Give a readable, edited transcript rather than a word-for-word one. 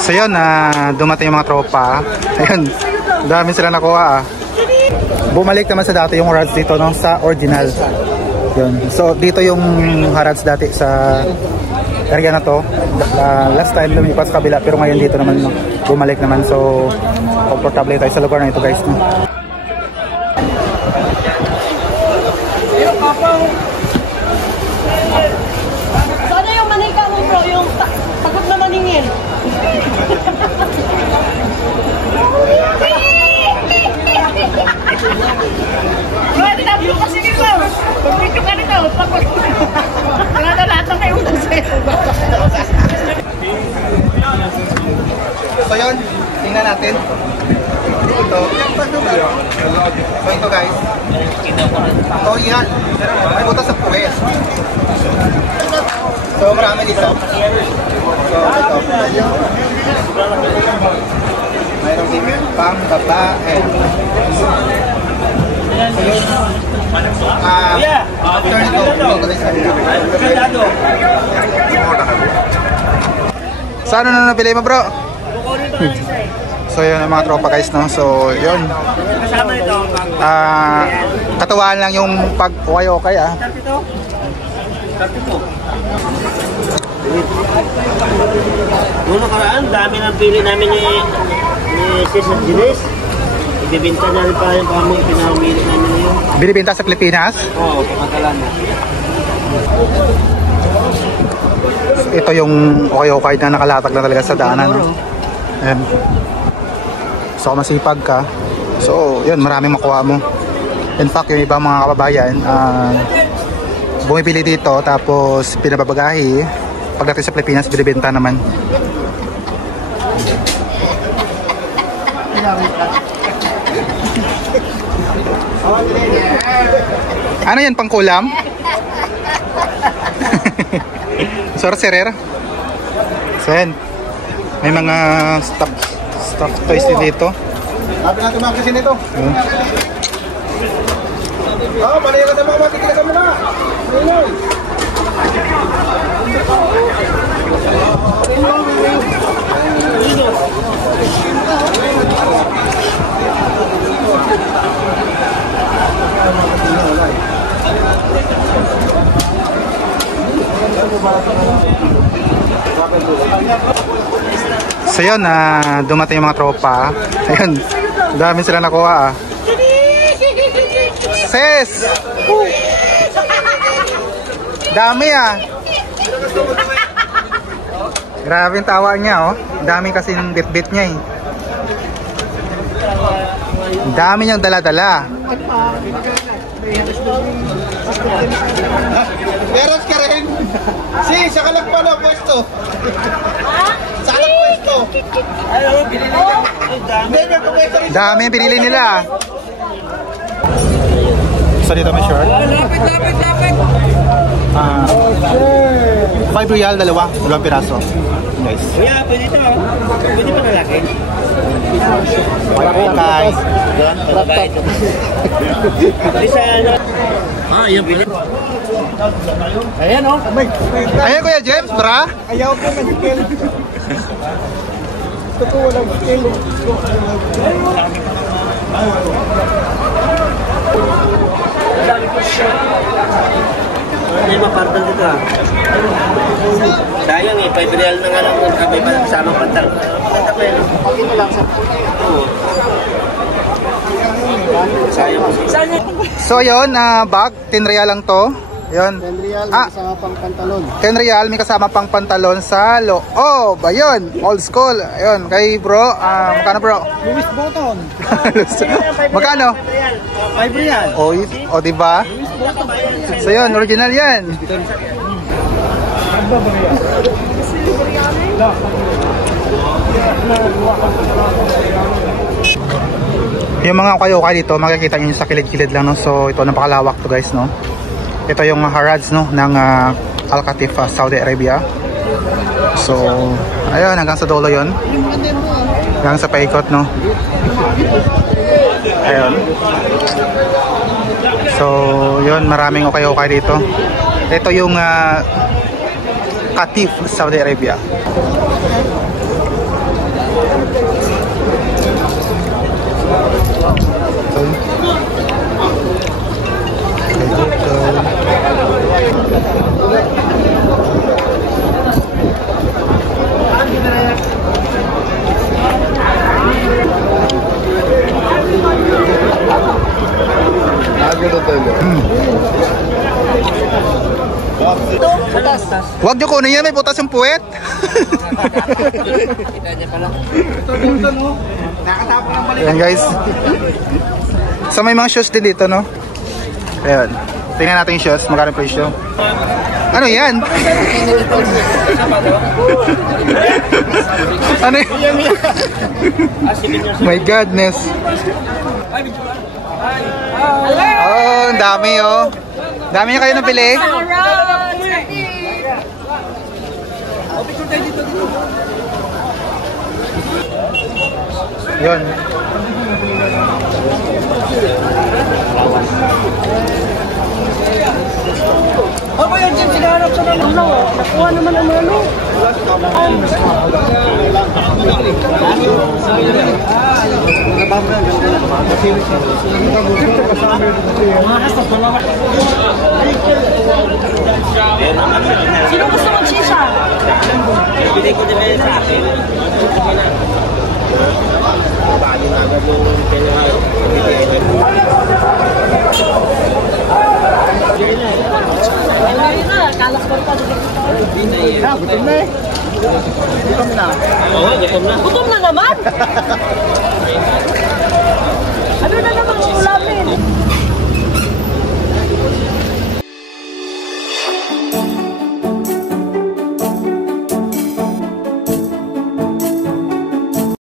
So yun, dumating yung mga tropa. Ayun, dami sila nakuha. Bumalik naman sa dati yung Harrods dito, no, sa original. Yun. So dito yung Harrods dati sa area na to. Last time lumipat sa kabila, pero ngayon dito naman, no, bumalik naman. So komportable tayo sa lugar na ito, guys, no. Sana yung manika mo, bro, yung takot na maningil. Bro, tinapyo kasi nito. Pagpito ka nito. Kaya na lahat ng kayo kasi. So yun, tingnan natin. Ito. So ito, guys. So yan. May butas sa puwes. So marami dito. So ito. Mayroong din pang babae. So yun. After nito, saan na napili mo, bro? So yun ang mga tropa, guys, no. So yun. Katuwaan lang yung pag-okay, Noong nakaraan, dami ng pili namin ni Cesar Gines. Ibibinta na rin pa yung kamo, pinamili namin yun. Binibinta sa Pilipinas? Oo, pagkatalan na. Ito yung okay na nakalatag na talaga sa daanan, no? Ayan. So masipag ka, so yun, maraming makuha mo. In fact, yung ibang mga kababayan bumibili dito, tapos pinababagahi. Pagdating sa Pilipinas, binibenta naman. Ano yan, pangkulam? Sorcerer. So yan, may mga stuff toys dito. Sabi natin mga kasi nito. Balik ka sa mga matigil ka muna. So yun, dumating yung mga tropa. Ayun, dami sila nakuha. Ses! Dami Grabe yung tawa niya, oh. Dami kasi ng bit-bit niya, eh. Dami niyang dala-dala. Meron ka rin. Si, sa kalak pala pwesto. Sa kalak pwesto. Dami yung pinili nila. So dito may short. Lapit. 5 real, dalawang piraso. Guys. Kuya, pwede ito. Pwede pa lalaki? Okay. Yung pili. Ayan, oh. Ayan, Kuya James, bra. Ayaw ko na skill. Ito ko walang skill. Ano yung mapartan dito, Sayang eh, 5 real na nga lang may kasama pantal. Maganda pa yun. Pagin mo lang sa Sayang. So yun, bag, 10 real lang to. Yun. 10 real, may kasama pang pantalon. 10 real, may kasama pang pantalon sa loob. Ayun, old school. Ayun, kay bro, magkano bro? Louis Vuitton. Magkano? 5 real. O diba? So yun, original yan. Yung mga ukay-ukay dito, makikita nyo sa kilid-kilid lang, no? So ito, napakalawak to, guys, no? Ito yung Harrods, no, ng Al Qatif, Saudi Arabia. So ayun, hanggang sa dulo yun, hanggang sa paikot, no? Ayun. So yun, maraming ukay-ukay dito. Ito yung Qatif, Saudi Arabia. Huwag nyo kunin yan, may putas yung puwet. Ayan guys. So may mga shoes din dito, no? Ayan. Tingnan natin yung shoes, magkano presyo. Ano yan? Ano yan? My goodness. Oh, ang dami oh. Dami niya kayo napili. Yun. Ako yung Jim, sinaharap sa naman. Nakuha naman ang ano. Sino gusto mag-shisha? Bili ko din kayo sa akin. Bali na agad yung Gutom na naman? Ano na naman?